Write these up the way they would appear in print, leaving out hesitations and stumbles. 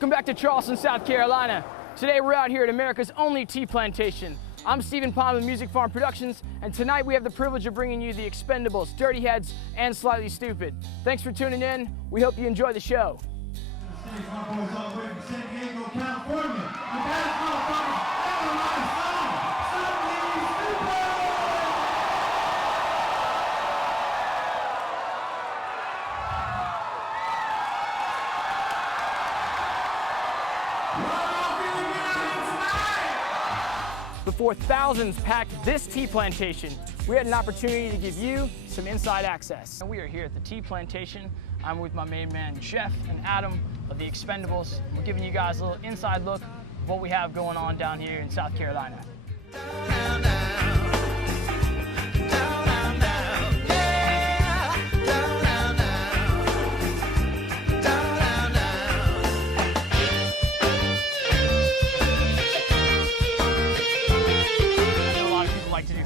Welcome back to Charleston, South Carolina. Today we're out here at America's only tea plantation. I'm Stephen Pond with Music Farm Productions, and tonight we have the privilege of bringing you the Expendables, Dirty Heads, and Slightly Stoopid. Thanks for tuning in. We hope you enjoy the show. Before thousands packed this tea plantation, we had an opportunity to give you some inside access. We are here at the tea plantation. I'm with my main man, Jeff and Adam of the Expendables. We're giving you guys a little inside look of what we have going on down here in South Carolina.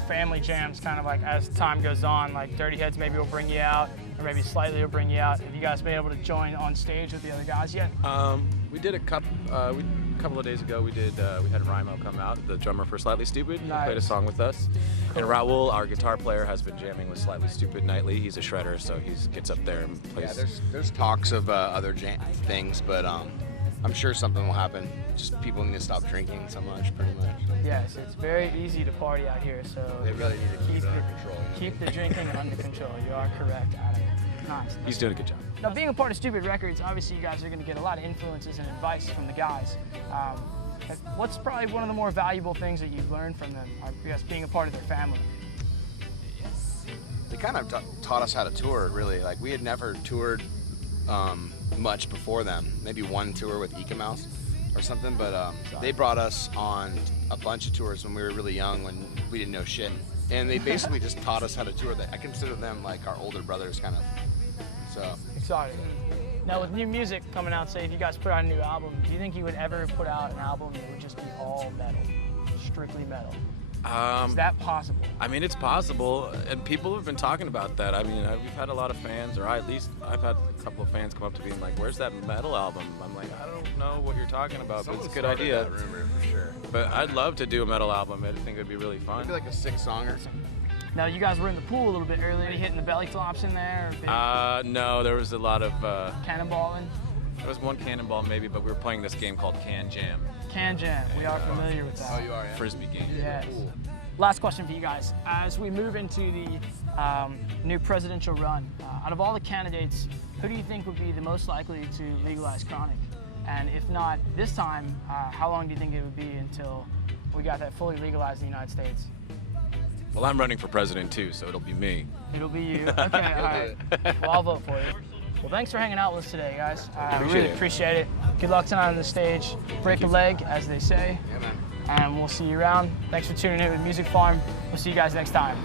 Family jams, kind of like as time goes on, like Dirty Heads maybe will bring you out, or maybe Slightly will bring you out. Have you guys been able to join on stage with the other guys yet? We did a couple of days ago. We had Rimo come out, the drummer for Slightly Stoopid. Nice. Played a song with us. Cool. And Raul, our guitar player, has been jamming with Slightly Stoopid nightly. He's a shredder, so he gets up there and plays. Yeah, there's talks of other things, but I'm sure something will happen. Just people need to stop drinking so much, pretty much. Yes, it's very easy to party out here, so They really need to keep it under control. Keep the drinking under control. You are correct, Adam. Nice. He's doing a good job. Now, being a part of Stoopid Records, obviously you guys are going to get a lot of influences and advice from the guys. What's probably one of the more valuable things that you've learned from them, I guess, being a part of their family? They kind of taught us how to tour, really. Like, we had never toured much before them. Maybe one tour with Eka Mouse or something, but they brought us on a bunch of tours when we were really young, when we didn't know shit. And they basically just taught us how to tour. I consider them like our older brothers, kind of. So Exciting. Now, with new music coming out, say if you guys put out a new album, do you think you would ever put out an album that would just be all metal, strictly metal? Is that possible? I mean, it's possible, and people have been talking about that. I mean, we've had a lot of fans, or at least I've had a couple of fans come up to me and like, "Where's that metal album?" I'm like, "I don't know what you're talking about, but it's a good idea." That rumor, for sure. But I'd love to do a metal album. I think it'd be really fun. Maybe like a 6-songer. Now, you guys were in the pool a little bit earlier. Are you hitting the belly flops in there? No, there was a lot of Cannonballing? there was one cannonball maybe, but we were playing this game called Can Jam. Can Jam. We are familiar with that. Oh, you are, yeah? Frisbee game. Yes. Last question for you guys. As we move into the new presidential run, out of all the candidates, who do you think would be the most likely to legalize chronic? And if not this time, how long do you think it would be until we got that fully legalized in the United States? Well, I'm running for president too, so it'll be me. It'll be you. Okay, all right. Well, I'll vote for you. Well, thanks for hanging out with us today, guys. We really appreciate it. Good luck tonight on the stage. Break a leg, as they say. Yeah, man. And we'll see you around. Thanks for tuning in with Music Farm. We'll see you guys next time.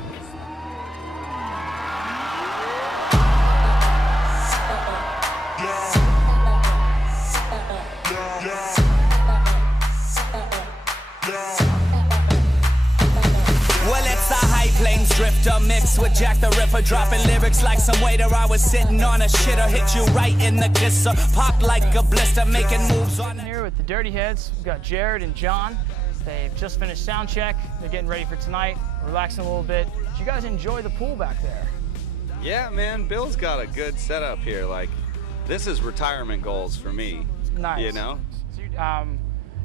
Well, it's the high plains drifter mixed with Jack the Ripper, dropping lyrics like some waiter. I was sitting on a shitter, hit you right in the kisser, pop like a blister, making moves on. Here with the Dirty Heads, we've got Jared and John. They've just finished sound check. They're getting ready for tonight, relaxing a little bit. Did you guys enjoy the pool back there? Yeah, man, Bill's got a good setup here. Like, this is retirement goals for me. Nice. You know?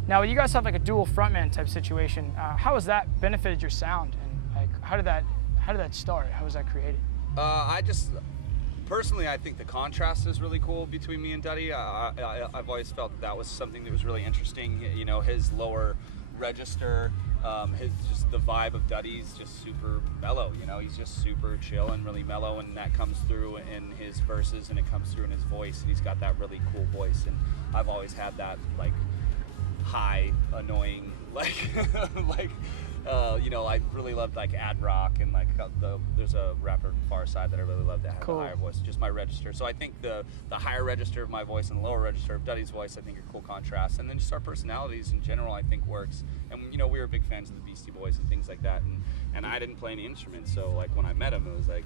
Now, you guys have like a dual frontman type situation. How has that benefited your sound? And like, how did that start? How was that created? Personally, I think the contrast is really cool between me and Duddy. I've always felt that was something that was really interesting. You know, his lower register, just the vibe of Duddy's just super mellow. You know, he's just super chill and really mellow, and that comes through in his verses and it comes through in his voice. And he's got that really cool voice, and I've always had that like high, annoying, like you know, I really loved like ad rock, and like there's a rapper Far Side that I really loved that had Cool. a higher voice, just my register. So I think the higher register of my voice and the lower register of Duddy's voice, I think are cool contrasts. And then just our personalities in general, I think works. And you know, we were big fans of the Beastie Boys and things like that. And I didn't play any instruments, so like when I met him, it was like,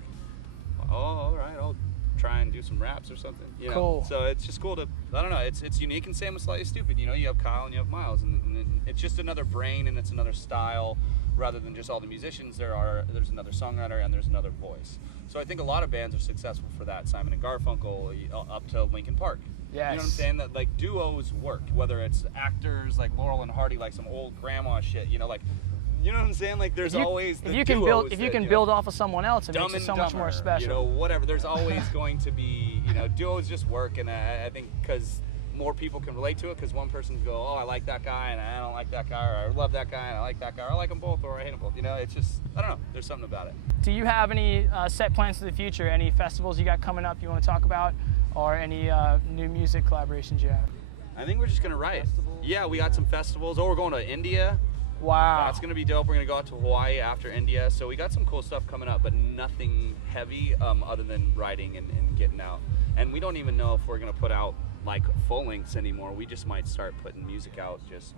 oh, all right, try and do some raps or something. You know? Cool. So it's just cool to, I don't know, it's unique, and same with Slightly Stoopid. You know, you have Kyle and you have Miles, and it's just another brain and it's another style. Rather than just all the musicians, there's another songwriter and there's another voice. So I think a lot of bands are successful for that. Simon and Garfunkel, up to Linkin Park. Yes. You know what I'm saying? That like duos work, whether it's actors like Laurel and Hardy, like some old grandma shit. You know, like, you know what I'm saying? Like there's always the if you can duos build that, build off of someone else, it Dumb makes it and so much more Dumber, special. You know, whatever. There's always going to be, you know, duos just work, and I think because more people can relate to it, because one person can go, oh, I like that guy and I don't like that guy, or I love that guy and I like that guy, or I like them both, or I hate them both. You know, it's just, I don't know, there's something about it. Do you have any set plans for the future? Any festivals you got coming up you want to talk about, or any new music collaborations you have? I think we're just gonna write. Yeah, we got some festivals. Oh, we're going to India. Wow. That's gonna be dope. We're gonna go out to Hawaii after India. So we got some cool stuff coming up, but nothing heavy other than writing and getting out. And we don't even know if we're gonna put out like full lengths anymore. We just might start putting music out, just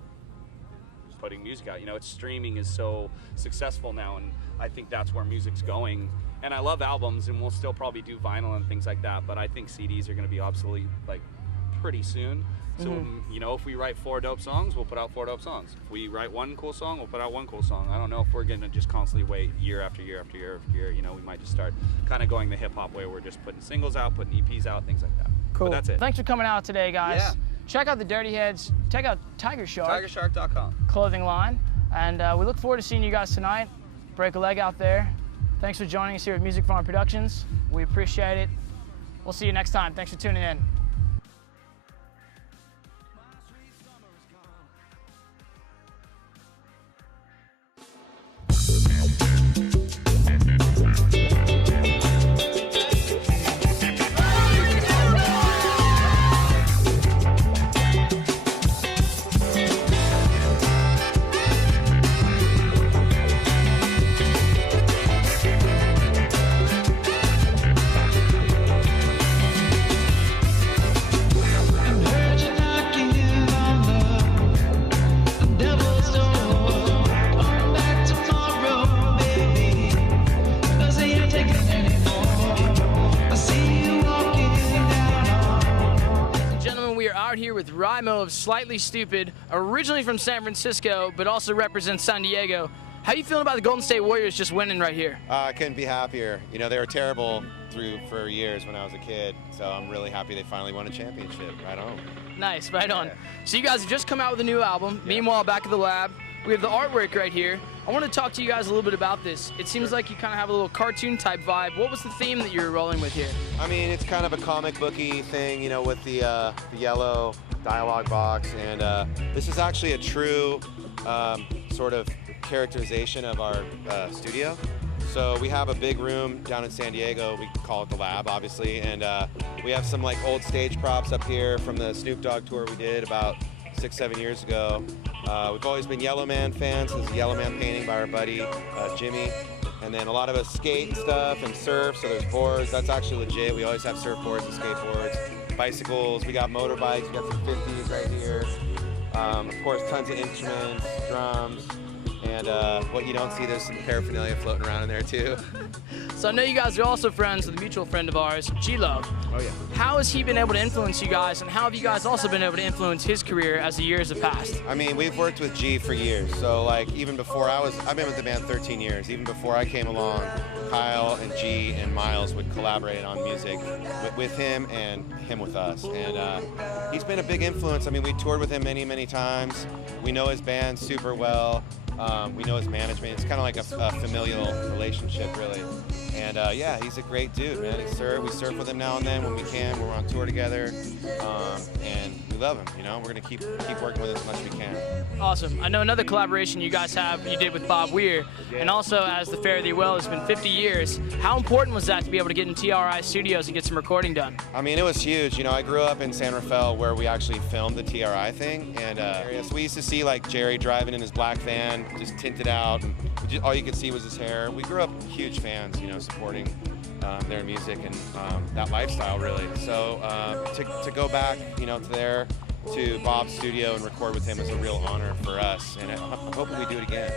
putting music out. You know, streaming is so successful now, and I think that's where music's going. And I love albums, and we'll still probably do vinyl and things like that, but I think CDs are gonna be obsolete like pretty soon. So, you know, if we write 4 dope songs, we'll put out 4 dope songs. If we write 1 cool song, we'll put out 1 cool song. I don't know if we're gonna just constantly wait year after year after year after year. You know, we might just start kind of going the hip hop way. We're just putting singles out, putting EPs out, things like that. Cool. But that's it. Thanks for coming out today, guys. Yeah. Check out the Dirty Heads. Check out Tiger Shark TigerShark.com. clothing line. And we look forward to seeing you guys tonight. Break a leg out there. Thanks for joining us here at Music Farm Productions. We appreciate it. We'll see you next time. Thanks for tuning in. With Rymo of Slightly Stoopid, originally from San Francisco, but also represents San Diego. How you feeling about the Golden State Warriors just winning right here? I couldn't be happier. You know, they were terrible for years when I was a kid, so I'm really happy they finally won a championship. Right on. Nice, right on. Yeah. So you guys have just come out with a new album. Yeah. Meanwhile, back at the lab, we have the artwork right here. I want to talk to you guys a little bit about this. It seems like you kind of have a little cartoon type vibe. What was the theme that you were rolling with here? I mean, it's kind of a comic booky thing, you know, with the yellow dialogue box, and this is actually a true sort of characterization of our studio. So we have a big room down in San Diego. We call it the lab, obviously, and we have some like old stage props up here from the Snoop Dogg tour we did about 6-7 years ago. We've always been Yellow Man fans. This is a Yellow Man painting by our buddy Jimmy. And then a lot of us skate and stuff and surf, so there's boards. That's actually legit. We always have surfboards and skateboards. Bicycles, we got motorbikes, we got some 50s right here. Of course, tons of instruments, drums, and what you don't see, there's some paraphernalia floating around in there too. So I know you guys are also friends with a mutual friend of ours, G-Love. Oh yeah. How has he been able to influence you guys, and how have you guys also been able to influence his career as the years have passed? I mean, we've worked with G for years, so like even before I've been with the band 13 years. Even before I came along, Kyle and G and Miles would collaborate on music with him and him with us. And he's been a big influence. I mean, we toured with him many, many times. We know his band super well. We know his management. It's kind of like a familial relationship, really. And yeah, he's a great dude, man. We surf with him now and then when we can. We're on tour together, and we love him. You know, we're gonna keep working with him as much as we can. Awesome. I know another collaboration you guys you did with Bob Weir, and also as the Fare Thee Well, it's been 50 years. How important was that to be able to get in TRI studios and get some recording done? I mean, it was huge. You know, I grew up in San Rafael where we actually filmed the TRI thing, and so we used to see like Jerry driving in his black van, just tinted out, and all you could see was his hair. We grew up huge fans, you know, supporting their music and that lifestyle, really. So to go back, you know, to Bob's studio and record with him is a real honor for us, and I'm hoping we do it again.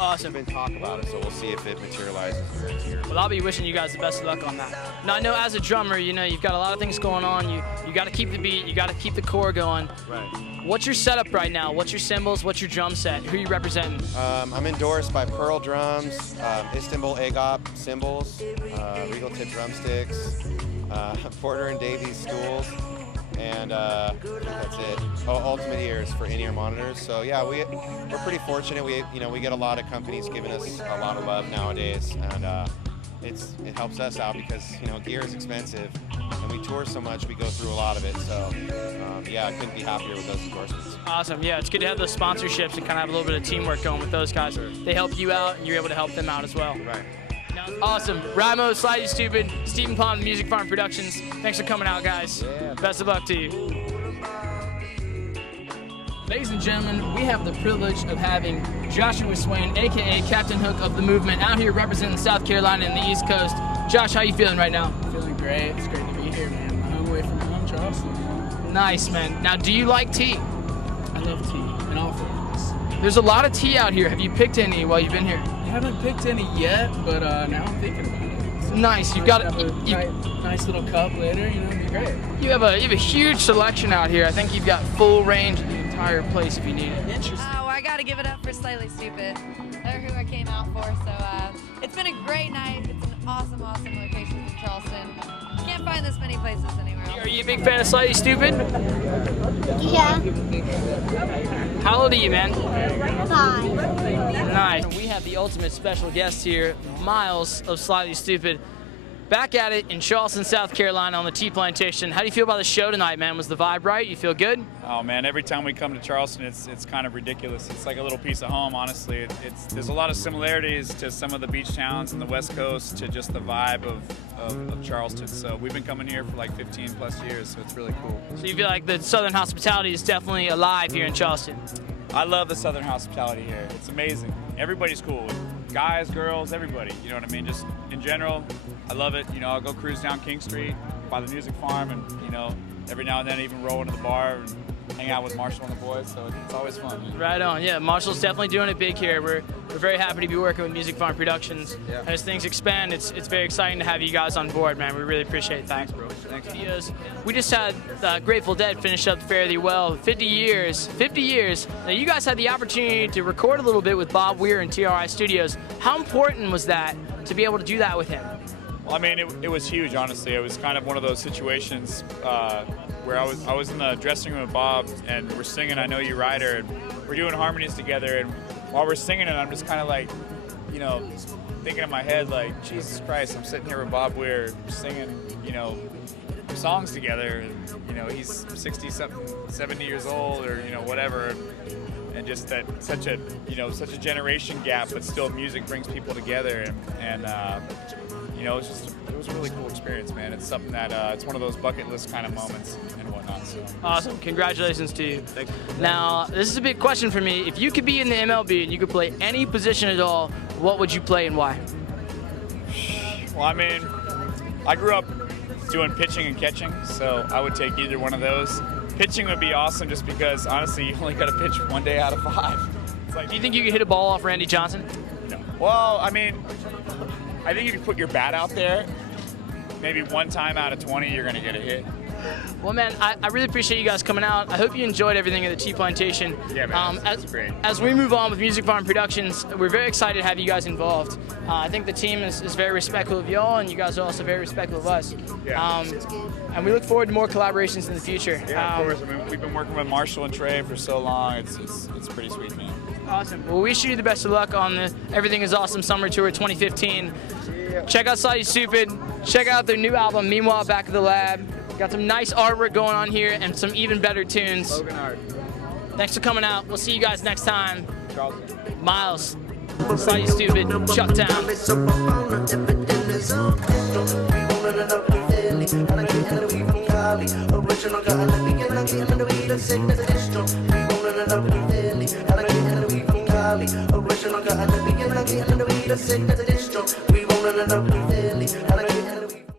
Awesome. We've been talking about it, so we'll see if it materializes this year. Well, I'll be wishing you guys the best of luck on that. Now, I know as a drummer, you know, you've got a lot of things going on. You got to keep the beat. You got to keep the core going. Right. What's your setup right now? What's your cymbals? What's your drum set? Who are you representing? I'm endorsed by Pearl Drums, Istanbul Agop cymbals, Regal Tip drumsticks, Porter and Davies stools, and I think that's it. Oh, Ultimate Ears for in-ear monitors. So yeah, we're pretty fortunate. We get a lot of companies giving us a lot of love nowadays, and it helps us out because gear is expensive, and we tour so much. We go through a lot of it. So yeah, I couldn't be happier with those endorsements. Awesome. Yeah, it's good to have those sponsorships and kind of have a little bit of teamwork going with those guys. They help you out, and you're able to help them out as well. Right. Awesome. Ramo, Slightly Stoopid, Stephen Pond, Music Farm Productions. Thanks for coming out, guys. Yeah. Best of luck to you. Ladies and gentlemen, we have the privilege of having Joshua Swain, aka Captain Hook of the Movement, out here representing South Carolina and the East Coast. Josh, how you feeling right now? Feeling great. It's great to be here, man. My home away from home, Charleston. Nice, man. Now, do you like tea? I love tea in all forms. There's a lot of tea out here. Have you picked any while you've been here? I haven't picked any yet, but now I'm thinking about it. So Nice. You've got nice little cup later. It'd be great. You have a huge selection out here. I think you've got full range of the entire place if you need it. Interesting. Oh, I gotta give it up for Slightly Stoopid. They're who I came out for, so it's been a great night. It's an awesome location in Charleston. Can't find this many places anywhere else. Are you a big fan of Slightly Stoopid? Yeah. How old are you, man? 5. Nice. We have the ultimate special guest here, Miles of Slightly Stoopid. Back at it in Charleston, South Carolina on the Tea Plantation. How do you feel about the show tonight, man? Was the vibe right? You feel good? Oh man, every time we come to Charleston, it's kind of ridiculous. It's like a little piece of home, honestly. There's a lot of similarities to some of the beach towns on the West Coast, to just the vibe of Charleston. So we've been coming here for like 15 plus years, so it's really cool. So you feel like the Southern hospitality is definitely alive here in Charleston? I love the Southern hospitality here. It's amazing. Everybody's cool. Guys, girls, everybody. You know what I mean? Just in general, I love it. I'll go cruise down King Street by the music farm, and every now and then even roll into the bar and hang out with Marshall and the boys. So it's always fun. Right on. Yeah, Marshall's definitely doing it big here. We're very happy to be working with Music Farm Productions. Yeah. As things expand, it's very exciting to have you guys on board, man. We really appreciate that. Thanks, bro. Thanks. Videos. We just had Grateful Dead finish up fairly well. 50 years. 50 years. Now, you guys had the opportunity to record a little bit with Bob Weir in TRI Studios. How important was that to be able to do that with him? Well, I mean, it was huge, honestly. It was kind of one of those situations where I was in the dressing room with Bob, and we're singing I Know You Rider, and we're doing harmonies together, and while we're singing it, I'm just kind of like, thinking in my head, like, Jesus Christ, I'm sitting here with Bob Weir singing, songs together, and, he's 60-something, 70 years old, or, whatever, and just that such a generation gap, but still music brings people together, and it was a really cool experience, man. It's something that it's one of those bucket list kind of moments and whatnot. So. Awesome. Congratulations to you. Thank you. Now, this is a big question for me. If you could be in the MLB and you could play any position at all, what would you play and why? Well, I mean, I grew up doing pitching and catching, so I would take either one of those. Pitching would be awesome just because, honestly, you only got to pitch one day out of 5. It's like, do you think you could hit a ball off Randy Johnson? No. Well, I mean, I think if you put your bat out there, maybe one time out of 20, you're going to get a hit. Well, man, I really appreciate you guys coming out. I hope you enjoyed everything at the Tea Plantation. Yeah, man, that's great. As we move on with Music Farm Productions, we're very excited to have you guys involved. I think the team is very respectful of y'all, and you guys are also very respectful of us. Yeah. And we look forward to more collaborations in the future. Yeah, of course. I mean, we've been working with Marshall and Trey for so long. It's pretty sweet, man. Awesome. Well, we wish you the best of luck on the Everything is Awesome Summer Tour 2015. Check out Slightly Stoopid. Check out their new album, Meanwhile Back at the Lab. Got some nice artwork going on here and some even better tunes. Logan Art. Thanks for coming out. We'll see you guys next time. Charleston. Miles, Slightly Stoopid, shut down. Original got a nigga, and I get under the sick as a distro. We rolling it up in Philly, and I get